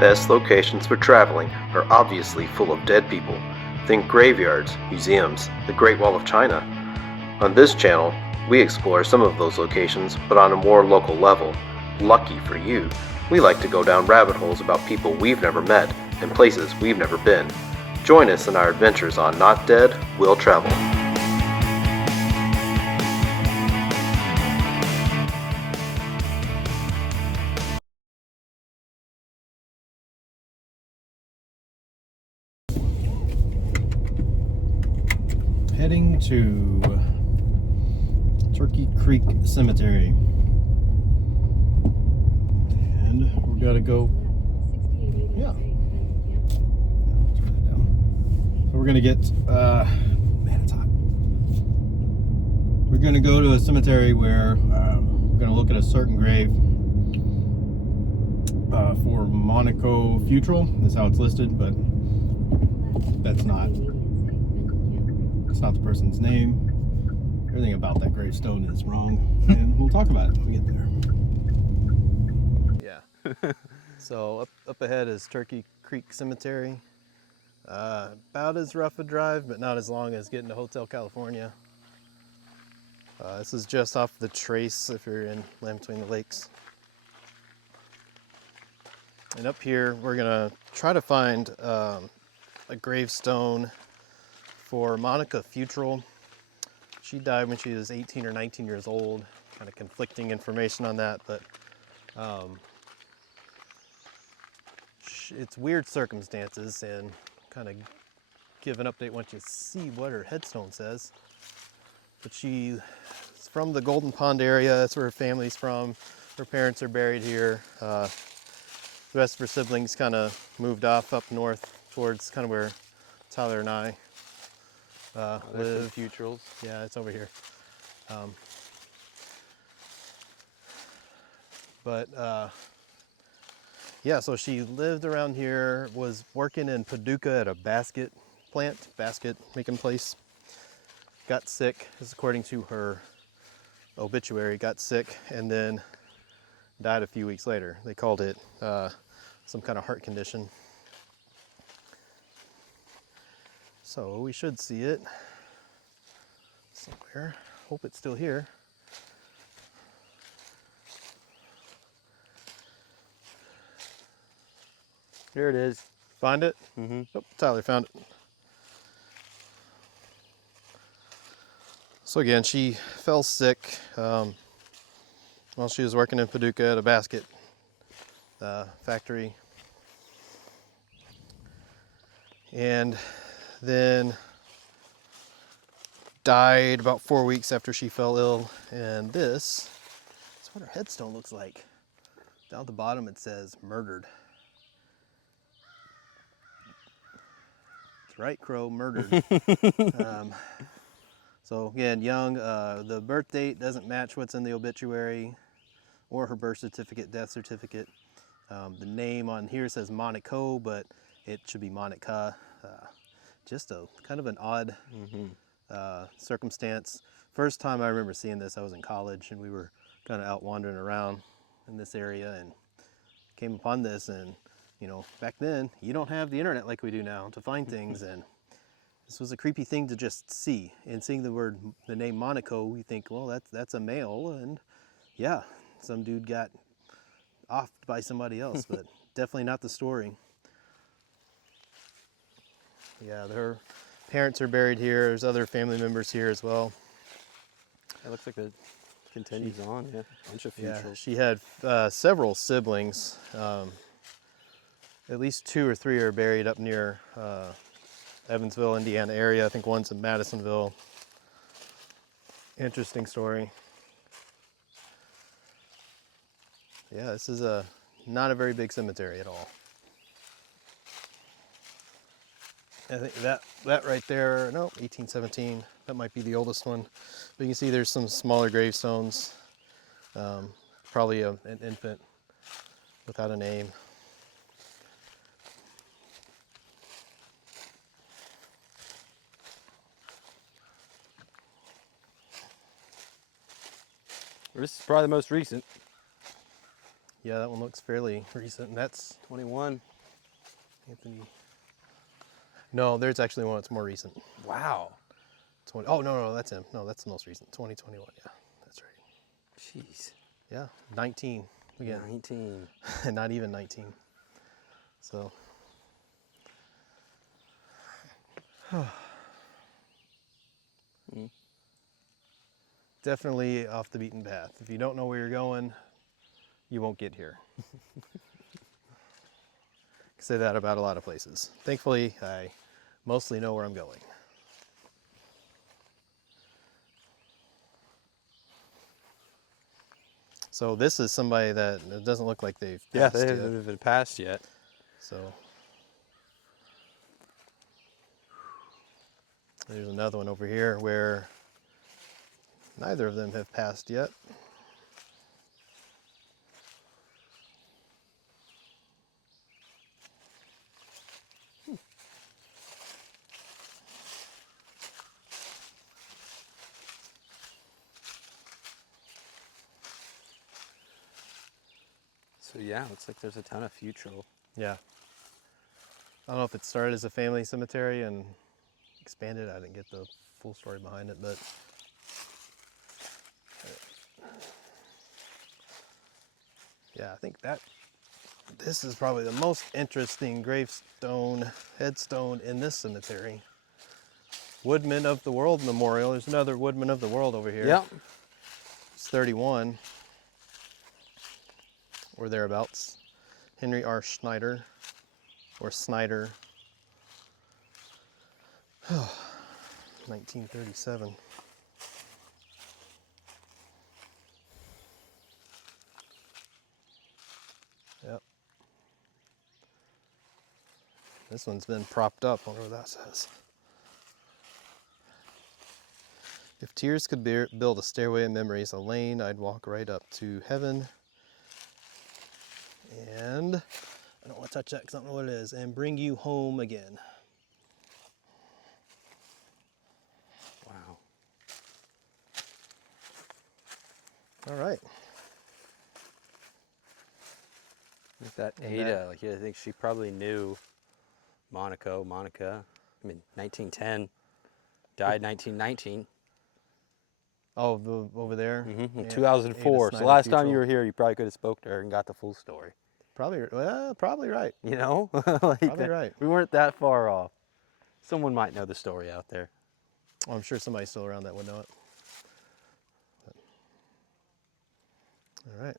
best locations for traveling are obviously full of dead people. Think graveyards, museums, the Great Wall of China. On this channel, we explore some of those locations, but on a more local level. Lucky for you, we like to go down rabbit holes about people we've never met and places we've never been. Join us in our adventures on Not Dead, We'll Travel. Heading to Turkey Creek Cemetery, and we gotta go. Yeah, turn it down. So we're gonna get. Man, it's hot. We're gonna go to a cemetery where we're gonna look at a certain grave for Monaco Futrell. That's how it's listed, but that's not. It's not the person's name. Everything about that gravestone is wrong, and we'll talk about it when we get there. Yeah. So up ahead is Turkey Creek Cemetery. About as rough a drive, but not as long as getting to Hotel California. This is just off the Trace if you're in Land Between the Lakes. And up here, we're gonna try to find a gravestone for Monica Futrell. She died when she was 18 or 19 years old. Kind of conflicting information on that, but it's weird circumstances, and kind of give an update once you see what her headstone says. But she's from the Golden Pond area. That's where her family's from. Her parents are buried here. The rest of her siblings kind of moved off up north towards kind of where Tyler and I live. Futrells. Yeah, it's over here. Yeah, so she lived around here, was working in Paducah at a basket making place. Got sick, this is according to her obituary, got sick and then died a few weeks later. They called it some kind of heart condition. So we should see it somewhere. Hope it's still here. Here it is. Find it? Mm-hmm. Oh, Tyler found it. So again, she fell sick while she was working in Paducah at a basket factory. And then died about 4 weeks after she fell ill. And this is what her headstone looks like. Down at the bottom it says murdered. That's right, Crow, murdered. So again, young, the birth date doesn't match what's in the obituary or her birth certificate, death certificate. The name on here says Monaco, but it should be Monica. Just a kind of an odd circumstance. First time I remember seeing this, I was in college and we were kind of out wandering around in this area and came upon this, and you know, back then you don't have the internet like we do now to find things, and this was a creepy thing to just see. And seeing the name Monaco, you think, well, that's a male, and yeah, some dude got offed by somebody else, but definitely not the story. Yeah, her parents are buried here. There's other family members here as well. It looks like it continues on. Yeah, bunch of Yeah, Futrells. she had several siblings. At least 2 or 3 are buried up near Evansville, Indiana area. I think one's in Madisonville. Interesting story. Yeah, this is not a very big cemetery at all. I think that right there, no, 1817, that might be the oldest one. But you can see there's some smaller gravestones. Probably an infant without a name. This is probably the most recent. Yeah, that one looks fairly recent. And that's 21. Anthony. No, there's actually one that's more recent. Wow. 20. Oh, no, that's him. No, that's the most recent. 2021. Yeah, that's right. Jeez. Yeah, 19 again. 19. Not even 19. So. Definitely off the beaten path. If you don't know where you're going, you won't get here. I say that about a lot of places. Thankfully, I mostly know where I'm going. So this is somebody that it doesn't look like they've passed They yet. haven't been passed yet. So there's another one over here where neither of them have passed yet. So yeah, looks like there's a ton of Futrall. Yeah. I don't know if it started as a family cemetery and expanded. I didn't get the full story behind it, but yeah, I think this is probably the most interesting headstone in this cemetery. Woodman of the World Memorial. There's another Woodman of the World over here. Yep. It's 31 or thereabouts. Henry R. Schneider or Snyder. 1937. Yep. This one's been propped up. I wonder what that says. If tears could build a stairway of memories, a lane I'd walk right up to heaven. And I don't want to touch that because I don't know what it is. And bring you home again. Wow. All right. With that And Ada, like I think she probably knew Monica. I mean, 1910, died 1919. Oh, over there? Mm-hmm. Yeah, 2004. Ada So last Snyder time you Futrall. were here, you probably could have spoke to her and got the full story. Probably right. You know? Probably right. We weren't that far off. Someone might know the story out there. Well, I'm sure somebody still around that would know it. All right.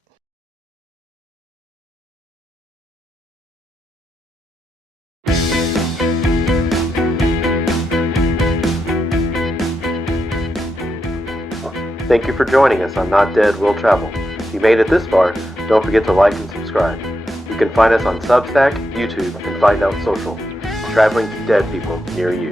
Thank you for joining us on Not Dead Will Travel. If you made it this far, don't forget to like and subscribe. You can find us on Substack, YouTube, and Find Out Social. Traveling to dead people near you.